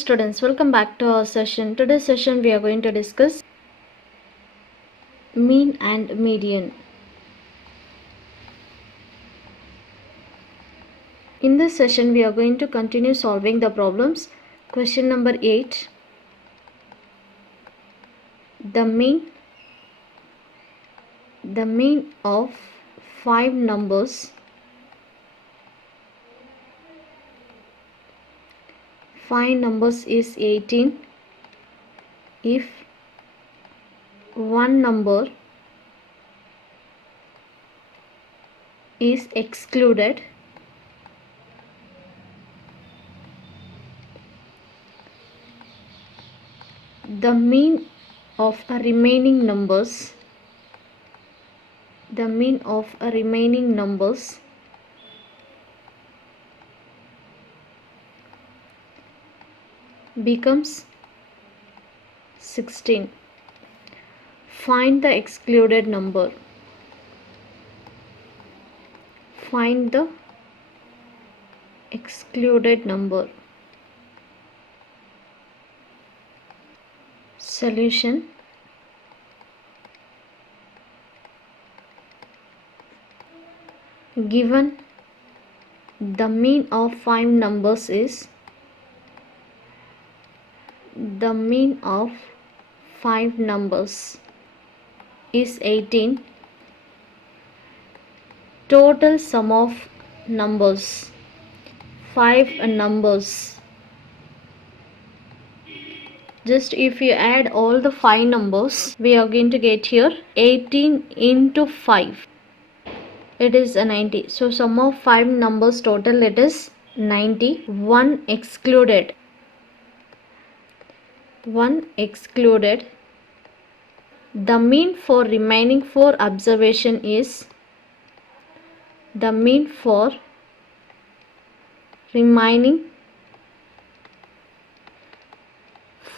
students, welcome back to our session. Today's session we are going to discuss mean and median. In this session we are going to continue solving the problems. Question number 8. The mean of 5 numbers is 18 if one number is excluded. The mean of a remaining numbers becomes 16. Find the excluded number. Solution. Given the mean of 5 numbers is 18. Total sum of numbers, 5 numbers. Just if you add all the 5 numbers, we are going to get here 18 into 5. It is a 90. So sum of 5 numbers total, it is 90. One excluded. The mean for remaining 4 observation is the mean for remaining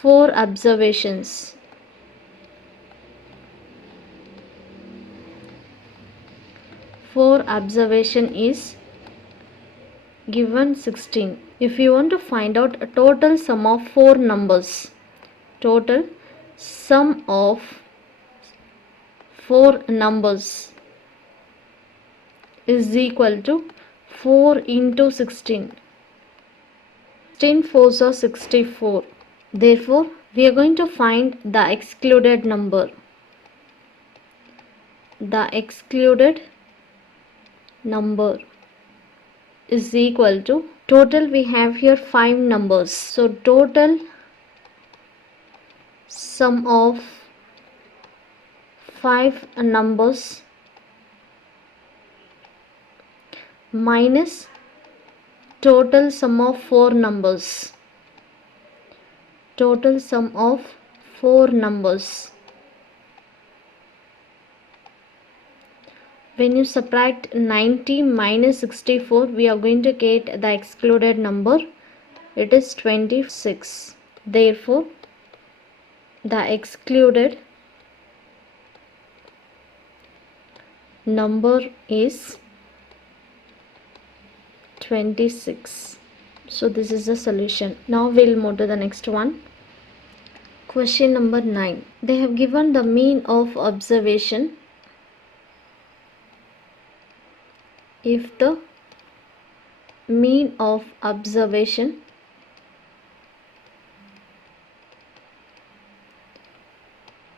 4 observations is given 16. If you want to find out a total sum of 4 numbers, total sum of 4 numbers is equal to 4 into 16. 16 4s are 64. Therefore, we are going to find the excluded number. The excluded number is equal to, total we have here 5 numbers. So total sum of 5 numbers minus total sum of 4 numbers. Total sum of 4 numbers. When you subtract 90 minus 64, we are going to get the excluded number. It is 26. Therefore, the excluded number is 26. So this is the solution. Now we'll move to the next one. Question number 9. They have given the mean of observation if the mean of observation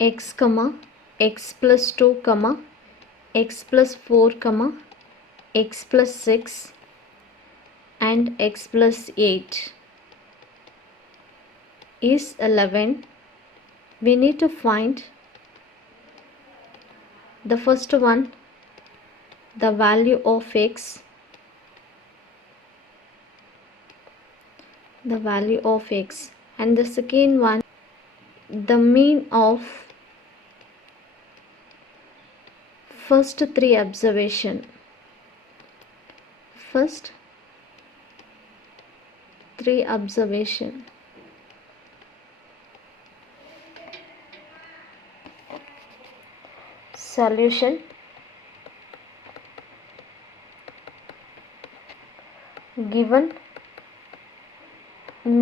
x, x plus 2, x plus 4, x plus 6 and x plus 8 is 11. We need to find the first one, the value of x, and the second one, the mean of first 3 observation. Solution. Given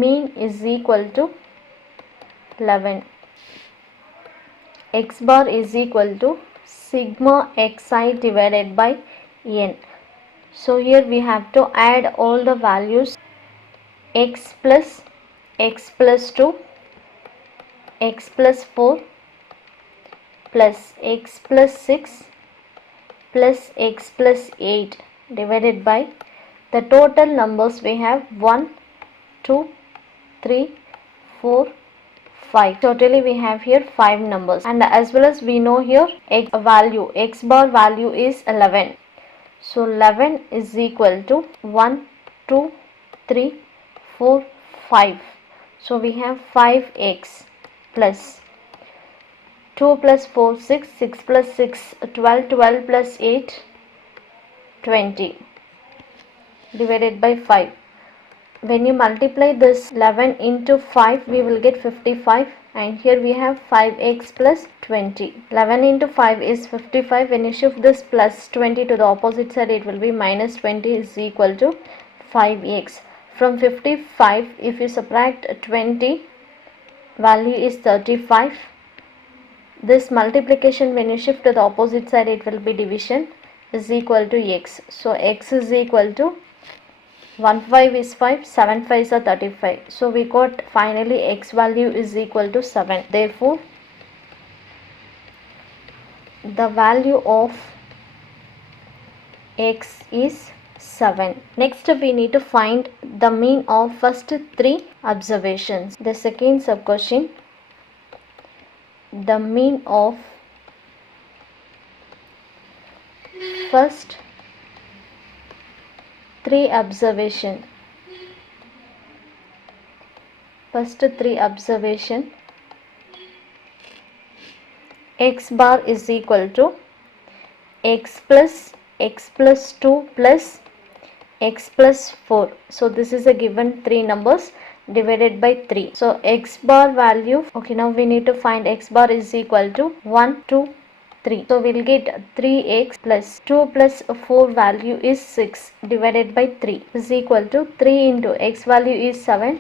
mean is equal to 11. X bar is equal to sigma xi divided by n. So here we have to add all the values: x plus 2, x plus 4 plus x plus 6 plus x plus 8 divided by the total numbers we have 1, 2, 3, 4, 5. Totally we have here 5 numbers, and as well as we know here x bar value is 11. So 11 is equal to 1, 2, 3, 4, 5. So we have 5x plus 2 plus 4, 6, 6 plus 6, 12, 12 plus 8, 20 divided by 5. When you multiply this 11 into 5, we will get 55, and here we have 5x plus 20. 11 into 5 is 55. When you shift this plus 20 to the opposite side, it will be minus 20 is equal to 5x. From 55, if you subtract 20, value is 35. This multiplication, when you shift to the opposite side, it will be division, is equal to x. So x is equal to 1 5 is 5, 7 5s are 35. So we got finally x value is equal to 7. Therefore, the value of x is 7. Next we need to find the mean of first 3 observations. The second sub question, the mean of first 3 observation. First 3 observation, x bar is equal to x plus 2 plus x plus 4. So this is a given 3 numbers divided by 3. So x bar value, okay, now we need to find x bar is equal to 1, 2, 3. So we'll get 3x plus 2 plus 4 value is 6 divided by 3 is equal to 3 into x value is 7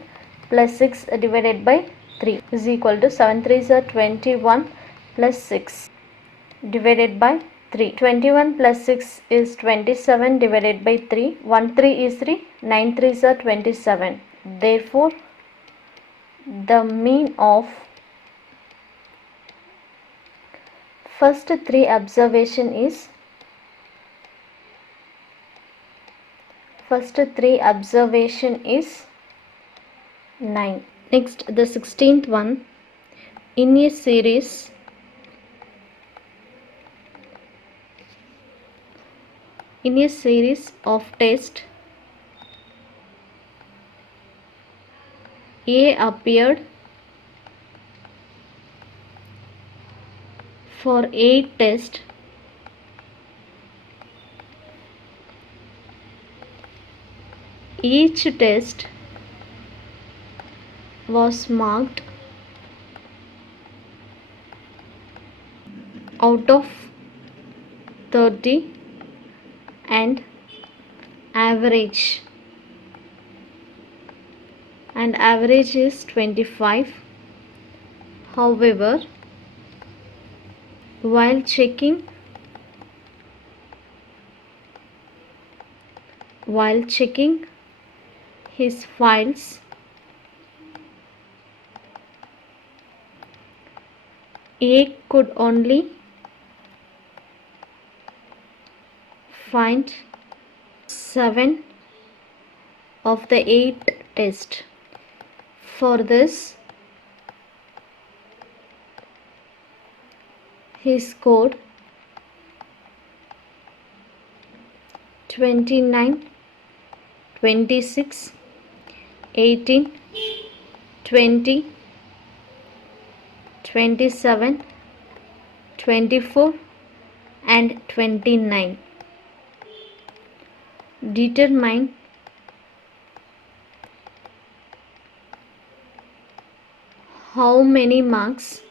plus 6 divided by 3 is equal to 7 3s are 21 plus 6 divided by 3. 21 plus 6 is 27 divided by 3. 1 3 is 3. 9 3s are 27. Therefore, the mean of first 3 observation is 9. Next, the 16th one, in a series of tests, A appeared for 8 tests. Each test was marked out of 30 and average is 25. However, while checking his files, A could only find 7 of the 8 tests. For this, he scored 29, 26, 18, 20, 27, 24 and 29. Determine how many marks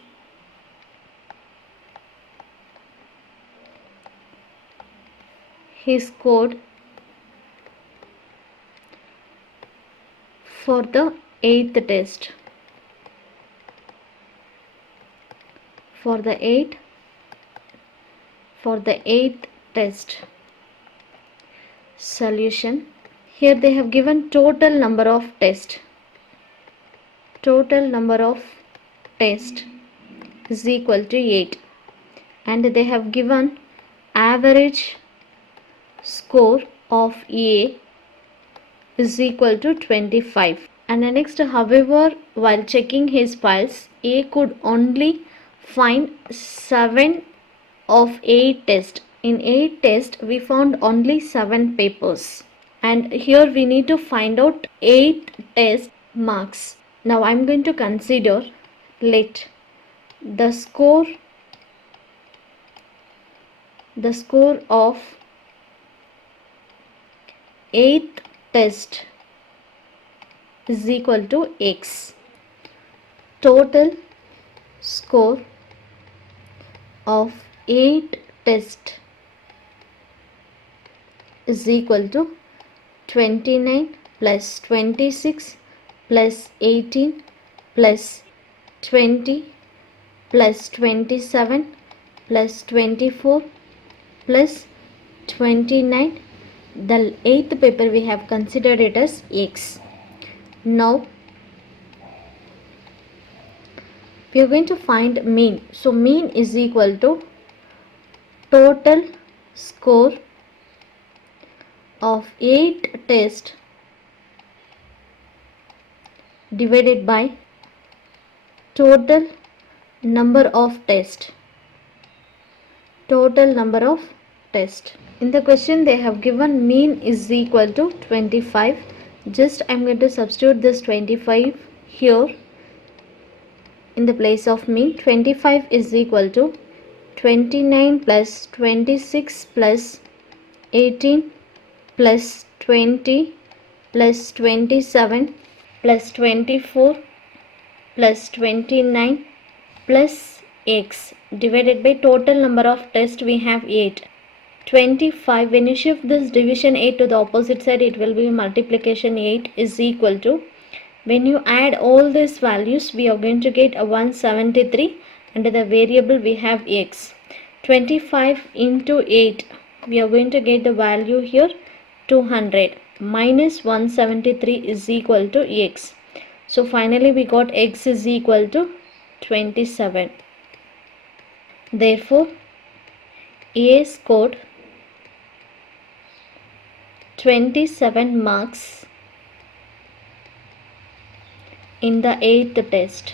he scored for the 8th test. For the 8th test. Solution. Here they have given total number of tests. Total number of tests is equal to 8, and they have given average score of A is equal to 25. And next, however, while checking his files, A could only find 7 of 8 tests. In 8 tests we found only 7 papers, and here we need to find out 8 test marks. Now I'm going to consider, let the score of 8th test is equal to X. Total score of 8 test is equal to 29 plus 26 plus 18 plus 20 plus 27 plus 24 plus 29. The 8th paper we have considered it as X. Now we are going to find mean. So mean is equal to total score of 8 tests divided by total number of tests. Total number of tests. In the question they have given mean is equal to 25. Just I am going to substitute this 25 here in the place of mean. 25 is equal to 29 plus 26 plus 18 plus 20 plus 27 plus 24 plus 29 plus X divided by total number of tests we have 8. 25, when you shift this division 8 to the opposite side, it will be multiplication 8 is equal to, when you add all these values, we are going to get a 173, and the variable we have X. 25 into 8, we are going to get the value here 200 minus 173 is equal to X. So finally we got X is equal to 27. Therefore A scored 27 marks in the 8th test.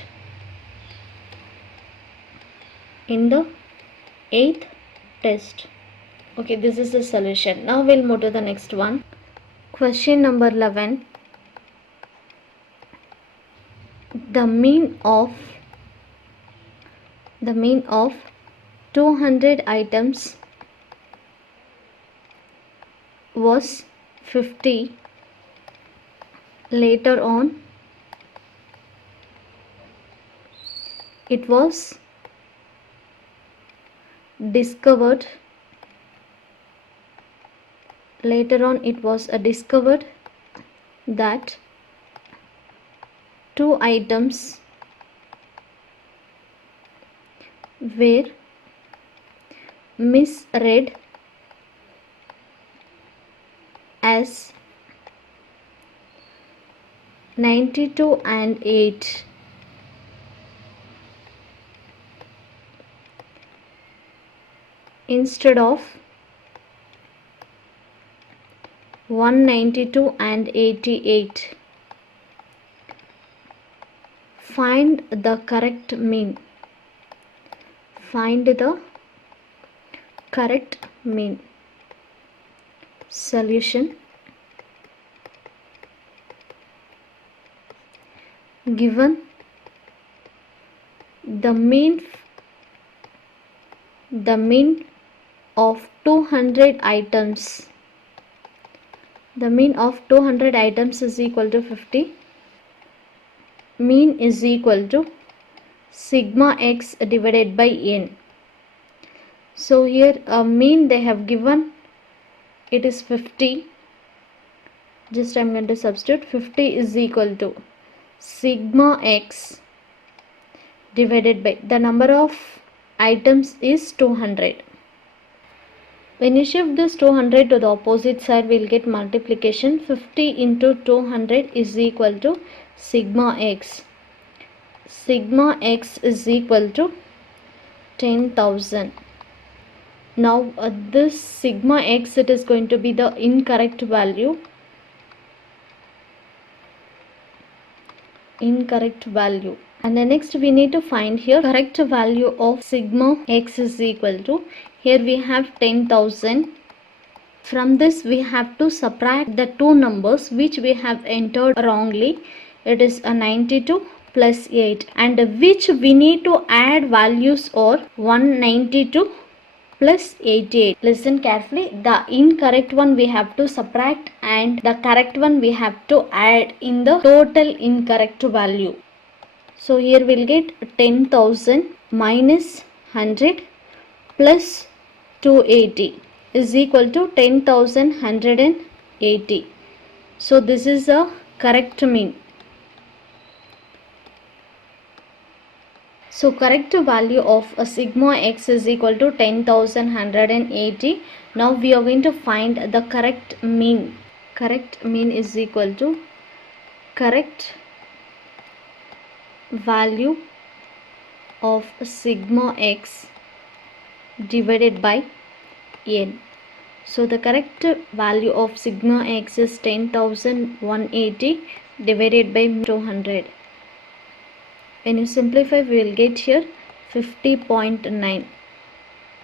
In the 8th test. Okay, this is the solution. Now we'll move to the next one. Question number 11. The mean of 200 items was 50. Later on it was discovered that 2 items were misread as 92 and 8. Instead of 192 and 88. Find the correct mean. Find the correct mean. Solution. Given the mean of 200 items. The mean of 200 items is equal to 50. Mean is equal to sigma x divided by n. So here mean they have given it is 50. Just I am going to substitute 50 is equal to sigma x divided by the number of items is 200. When you shift this 200 to the opposite side, we'll get multiplication. 50 into 200 is equal to sigma x. Sigma x is equal to 10,000. Now this sigma x, it is going to be the incorrect value. Incorrect value. And the next we need to find here correct value of sigma x is equal to, here we have 10,000. From this we have to subtract the two numbers which we have entered wrongly. It is a 92 plus 8, and which we need to add values or 192 plus 88. Listen carefully. The incorrect one we have to subtract and the correct one we have to add in the total incorrect value. So here we'll get 10,000 minus 100 plus 280 is equal to 10,180. So this is a correct mean. So correct value of a sigma x is equal to 10,180. Now we are going to find the correct mean. Correct mean is equal to correct value of sigma x divided by n. So the correct value of sigma x is 10,180 divided by 200. When you simplify, we will get here 50.9.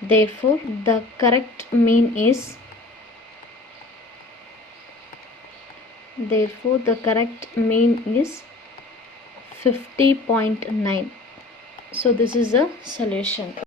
Therefore the correct mean is 50.9. So this is a solution.